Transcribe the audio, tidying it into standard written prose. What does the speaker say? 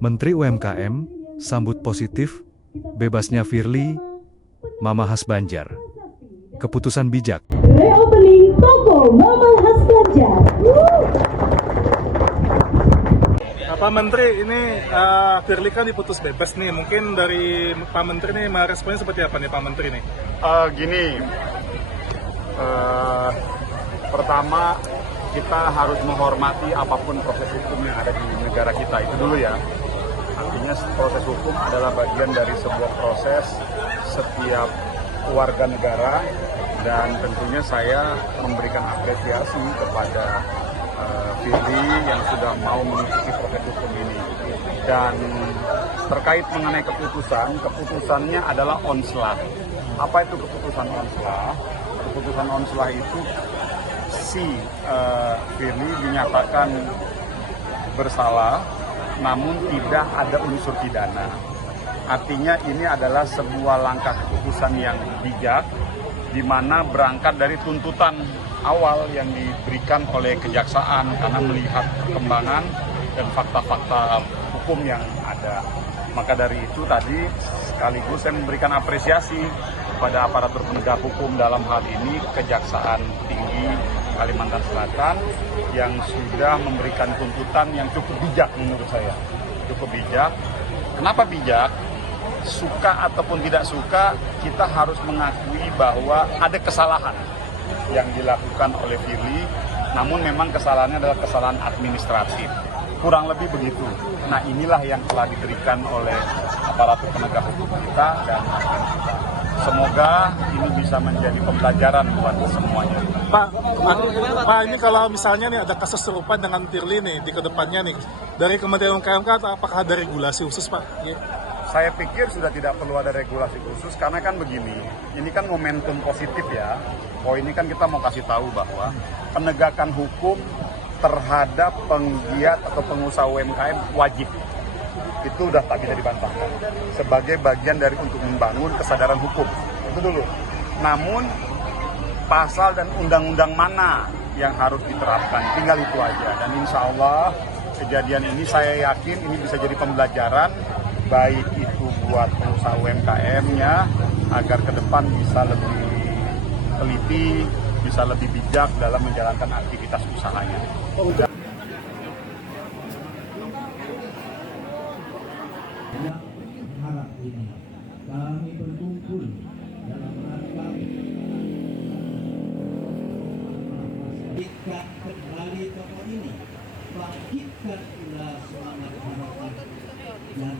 Menteri UMKM sambut positif bebasnya Firly, Mama Khas Banjar. Keputusan bijak. Reopening toko Mama Khas Banjar. Pak Menteri, ini Firly kan diputus bebas nih. Mungkin dari Pak Menteri nih responnya seperti apa nih Pak Menteri nih? Pertama kita harus menghormati apapun proses hukum yang ada di negara kita, itu dulu ya. Artinya proses hukum adalah bagian dari sebuah proses setiap warga negara, dan tentunya saya memberikan apresiasi kepada Firly yang sudah mau mengikuti proses hukum ini. Dan terkait mengenai keputusannya adalah onslah. Apa itu keputusan onslah? Keputusan onslah itu Firly dinyatakan bersalah, namun tidak ada unsur pidana. Artinya ini adalah sebuah langkah keputusan yang bijak, di mana berangkat dari tuntutan awal yang diberikan oleh kejaksaan karena melihat perkembangan dan fakta-fakta hukum yang ada. Maka dari itu tadi sekaligus saya memberikan apresiasi kepada aparatur penegak hukum, dalam hal ini Kejaksaan Tinggi Kalimantan Selatan, yang sudah memberikan tuntutan yang cukup bijak menurut saya. Cukup bijak. Kenapa bijak? Suka ataupun tidak suka, kita harus mengakui bahwa ada kesalahan yang dilakukan oleh Firly, namun memang kesalahannya adalah kesalahan administratif. Kurang lebih begitu. Nah, inilah yang telah diberikan oleh aparatur penegak hukum kita dan kita. Semoga ini bisa menjadi pembelajaran buat semuanya. Pak, ini kalau misalnya nih ada kasus serupa dengan Firly nih di kedepannya nih, dari Kementerian UMKM apakah ada regulasi khusus, Pak? Saya pikir sudah tidak perlu ada regulasi khusus, karena kan begini, ini kan momentum positif ya. Ini kan kita mau kasih tahu bahwa penegakan hukum terhadap penggiat atau pengusaha UMKM wajib. Itu udah tak bisa dibantahkan. Sebagai bagian dari untuk membangun kesadaran hukum. Itu dulu. Namun, pasal dan undang-undang mana yang harus diterapkan, tinggal itu aja. Dan insya Allah kejadian ini saya yakin ini bisa jadi pembelajaran, baik itu buat pengusaha UMKM-nya, agar ke depan bisa lebih teliti, bisa lebih bijak dalam menjalankan aktivitas usahanya. Harap ini kami berkumpul dalam rangka bangkitkan kembali tokoh ini, bangkitkan pula semangat harapan dan